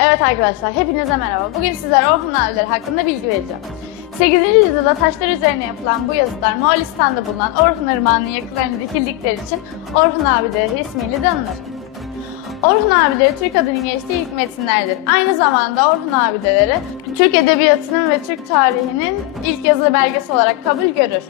Evet arkadaşlar, hepinize merhaba. Bugün sizlere Orhun abileri hakkında bilgi vereceğim. 8. yüzyılda taşlar üzerine yapılan bu yazıtlar Moğolistan'da bulunan Orhun Irmağı'nın yakılarına dikildikleri için Orhun abileri ismiyle de anılır. Orhun abileri Türk adının geçtiği ilk metinlerdir. Aynı zamanda Orhun abideleri Türk edebiyatının ve Türk tarihinin ilk yazılı belgesi olarak kabul görür.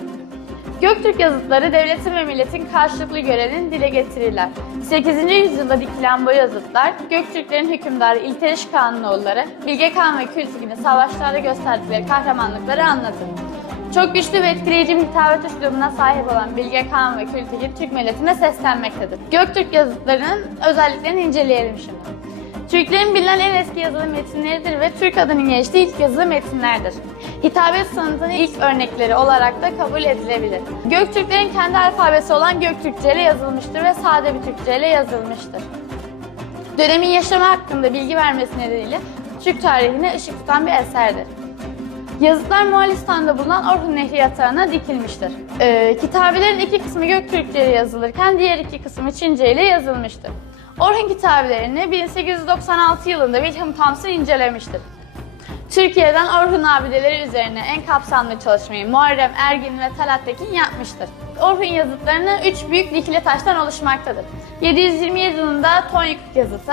Göktürk yazıtları devletin ve milletin karşılıklı görevini dile getirirler. 8. yüzyılda dikilen bu yazıtlar Göktürklerin hükümdarı İlteriş Kağanoğulları, Bilge Kağan ve Kültigin savaşlarda gösterdikleri kahramanlıkları anlatır. Çok güçlü ve etkileyici bir hitabet üslubuna sahip olan Bilge Kağan ve Kültigin Türk milletine seslenmektedir. Göktürk yazıtlarının özelliklerini inceleyelim şimdi. Türklerin bilinen en eski yazılı metinleridir ve Türk adının geçtiği ilk yazılı metinlerdir. Hitabet sanatının ilk örnekleri olarak da kabul edilebilir. Göktürklerin kendi alfabesi olan Göktürkçe ile yazılmıştır ve sade bir Türkçe ile yazılmıştır. Dönemin yaşamı hakkında bilgi vermesi nedeniyle Türk tarihine ışık tutan bir eserdir. Yazıtlar Moğolistan'da bulunan Orhun Nehri yatağına dikilmiştir. Ee, kitabelerin iki kısmı Göktürkçe ile yazılırken diğer iki kısmı Çince ile yazılmıştır. Orhun kitabelerini 1896 yılında Wilhelm Thomson incelemiştir. Türkiye'den Orhun abideleri üzerine en kapsamlı çalışmayı Muharrem Ergin ve Talat Tekin yapmıştır. Orhun yazıtlarını üç büyük dikili taştan oluşmaktadır. 727 yılında Tonyuk yazıtı,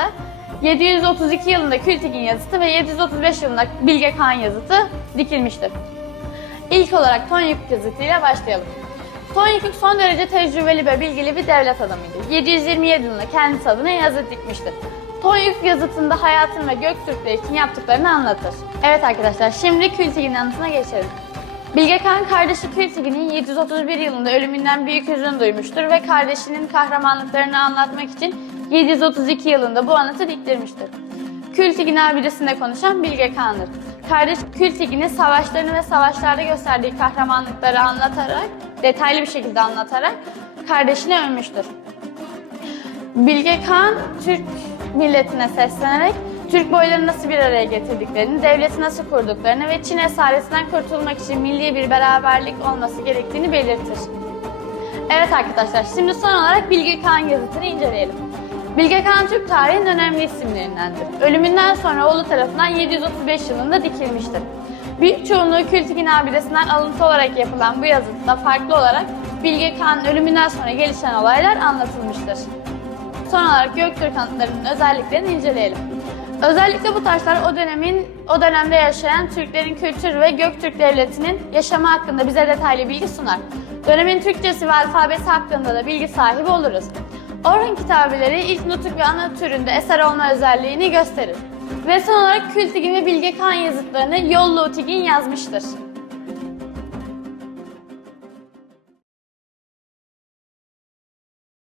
732 yılında Kültigin yazıtı ve 735 yılında Bilge Kağan yazıtı dikilmiştir. İlk olarak Tonyuk yazıtıyla başlayalım. Tonyuk son derece tecrübeli ve bilgili bir devlet adamıydı. 727 yılında kendisi adına yazıt dikmiştir. Tonyuk yazıtında hayatın ve Göktürkler için yaptıklarını anlatır. Evet arkadaşlar şimdi Kültigin'in anısına geçelim. Bilge Kağan kardeşi Kültigin'in 731 yılında ölümünden büyük hüzün duymuştur ve kardeşinin kahramanlıklarını anlatmak için 732 yılında bu anıtı diktirmiştir. Kültigin abidesinde konuşan Bilge Kağan'dır. Kardeş Kültigin'i savaşlarını ve savaşlarda gösterdiği kahramanlıkları anlatarak, detaylı bir şekilde anlatarak kardeşini övmüştür. Bilge Kağan Türk milletine seslenerek Türk boylarını nasıl bir araya getirdiklerini, devleti nasıl kurduklarını ve Çin esaretinden kurtulmak için milli bir beraberlik olması gerektiğini belirtir. Evet arkadaşlar, şimdi son olarak Bilge Kağan yazıtını inceleyelim. Bilge Kağan Türk tarihinin önemli isimlerindendir. Ölümünden sonra oğlu tarafından 735 yılında dikilmiştir. Büyük çoğunluğu Kültigin abidesinden alıntı olarak yapılan bu yazıtta farklı olarak Bilge Kağan'ın ölümünden sonra gelişen olaylar anlatılmıştır. Son olarak Göktürk anıtlarının özelliklerini inceleyelim. Özellikle bu taşlar o dönemin o dönemde yaşayan Türklerin kültür ve Göktürk devletinin yaşamı hakkında bize detaylı bilgi sunar. Dönemin Türkçesi ve alfabesi hakkında da bilgi sahibi oluruz. Orhun kitabeleri ilk nutuk ve ana türünde eser olma özelliğini gösterir. Ve son olarak Kültigin ve Bilge Kağan yazıtlarını Yollu Utigin yazmıştır.